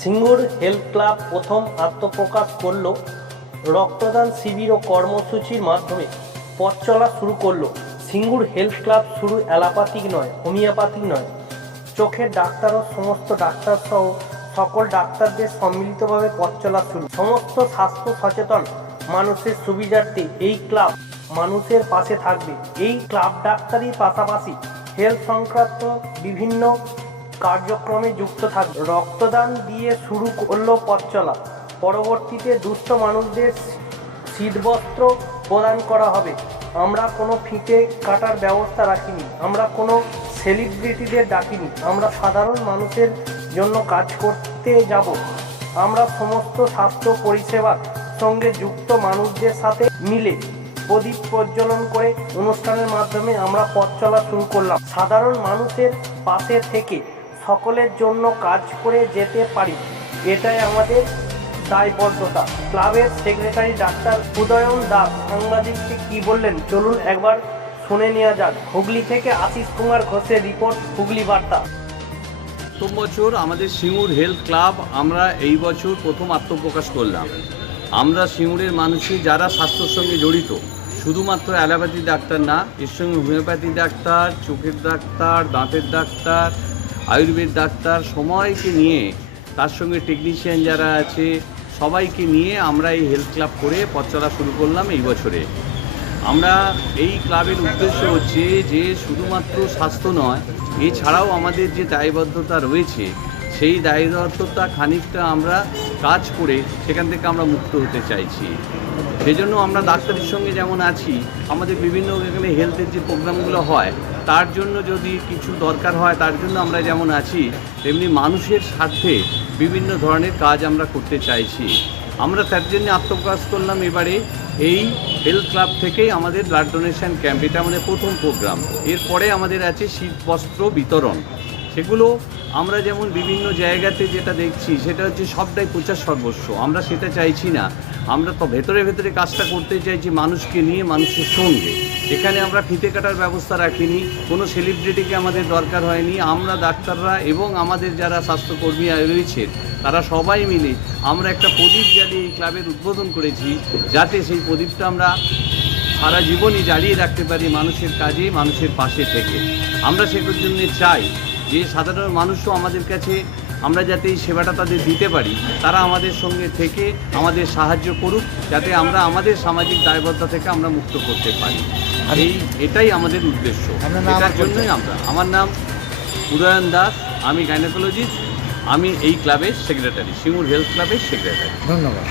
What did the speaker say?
Singur health club প্রথম আত্মপ্রকাশ করল। রক্তদান শিবির ও কর্মসূচির মাধ্যমে পথ চলা শুরু করল। সিঙ্গুর হেলথ ক্লাব শুরু অ্যালোপ্যাথিক নয়, হোমিওপ্যাথিক নয়। চোখের ডাক্তার ও সমস্ত ডাক্তার সহ সকল ডাক্তারদের সম্মিলিতভাবে পথ চলা শুরু। সমস্ত স্বাস্থ্য সচেতন মানুষের সুবিধার্থে এই ক্লাব মানুষের পাশে থাকবে। এই ক্লাব ডাক্তারির পাশাপাশি হেলথ সংক্রান্ত বিভিন্ন কার্যক্রমে যুক্ত থাকবে। রক্তদান দিয়ে শুরু করল পথ চলা পরবর্তীতে দুস্থ মানুষদের শীতবস্ত্র প্রদান করা হবে। আমরা কোনো ফিতে কাটার ব্যবস্থা রাখিনি। আমরা কোনো সেলিব্রিটিদের ডাকিনি। আমরা সাধারণ মানুষের জন্য কাজ করতে যাব। আমরা সমস্ত স্বাস্থ্য পরিষেবার সঙ্গে যুক্ত মানুষদের সাথে মিলে প্রদীপ প্রজ্বলন করে অনুষ্ঠানের মাধ্যমে আমরা পথ চলা শুরু করলাম। সাধারণ মানুষের পাশে থেকে সকলের জন্য কাজ করে যেতে পারি। এটাই আমাদের দায়বদ্ধতা। ক্লাবের সেক্রেটারি ডাক্তার উদয়ন দাস সাংবাদিককে কি বললেন? চলুন একবার শুনে নেওয়া যাক। হুগলি থেকে আশিস কুমার ঘোষের রিপোর্ট, হুগলি বার্তা। প্রথম বছর আমাদের সিঙ্গুর হেলথ ক্লাব আমরা এই বছর প্রথম আত্মপ্রকাশ করলাম। আমরা সিঙ্গুরের মানুষই যারা স্বাস্থ্যের সঙ্গে জড়িত, শুধুমাত্র অ্যালোপ্যাথি ডাক্তার না, এর সঙ্গে হোমিওপ্যাথি ডাক্তার, চোখের ডাক্তার, দাঁতের ডাক্তার আয়ুর্বেদ ডাক্তার সময়কে নিয়ে, তার সঙ্গে টেকনিশিয়ান যারা আছে, সবাইকে নিয়ে আমরা এই হেলথ ক্লাব করে পথ শুরু করলাম এই বছরে। আমরা এই ক্লাবের উদ্দেশ্য হচ্ছে যে শুধুমাত্র স্বাস্থ্য নয়, এছাড়াও আমাদের যে দায়বদ্ধতা রয়েছে, সেই দায়বদ্ধতা খানিকটা আমরা কাজ করে সেখান থেকে আমরা মুক্ত হতে চাইছি। সেজন্য আমরা ডাক্তারের সঙ্গে যেমন আছি, আমাদের বিভিন্ন এখানে হেলথের যে প্রোগ্রামগুলো হয়, তার জন্য যদি কিছু দরকার হয়, তার জন্য আমরা যেমন আছি, তেমনি মানুষের স্বার্থে বিভিন্ন ধরনের কাজ আমরা করতে চাইছি। আমরা তার জন্য আত্মপ্রকাশ করলাম এবারে এই হেলথ ক্লাব থেকেই আমাদের ব্লাড ডোনেশন ক্যাম্প এটা আমাদের প্রথম প্রোগ্রাম এরপরে আমাদের আছে শীত বস্ত্র বিতরণ। সেগুলো আমরা যেমন বিভিন্ন জায়গাতে যেটা দেখছি, সেটা হচ্ছে সবটাই প্রচার সর্বস্ব। আমরা সেটা চাইছি না। আমরা তো ভেতরে ভেতরে কাজটা করতে চাইছি মানুষকে নিয়ে, মানুষের সঙ্গে। এখানে আমরা ফিতে কাটার ব্যবস্থা রাখিনি, কোনো সেলিব্রিটিকে আমাদের দরকার হয়নি। আমরা ডাক্তাররা এবং আমাদের যারা স্বাস্থ্যকর্মী রয়েছে তারা সবাই মিলে আমরা একটা প্রদীপ জ্বালিয়ে এই ক্লাবের উদ্বোধন করেছি, যাতে সেই প্রদীপটা আমরা সারা জীবনই জ্বালিয়ে রাখতে পারি মানুষের কাজে, মানুষের পাশে থেকে। আমরা সেগুলোর জন্য চাই। যে সাধারণ মানুষও আমাদের কাছে আমরা যাতে এই সেবাটা তাদের দিতে পারি তারা আমাদের সঙ্গে থেকে আমাদের সাহায্য করুক যাতে আমরা আমাদের সামাজিক দায়বদ্ধতা থেকে আমরা মুক্ত করতে পারি। আর এই এটাই আমাদের উদ্দেশ্য। এটার জন্যই আমরা আমার নাম উদয়ন দাস আমি গাইনোকোলজিস্ট আমি এই ক্লাবের সেক্রেটারি সিঙ্গুর হেলথ ক্লাবের সেক্রেটারি ধন্যবাদ।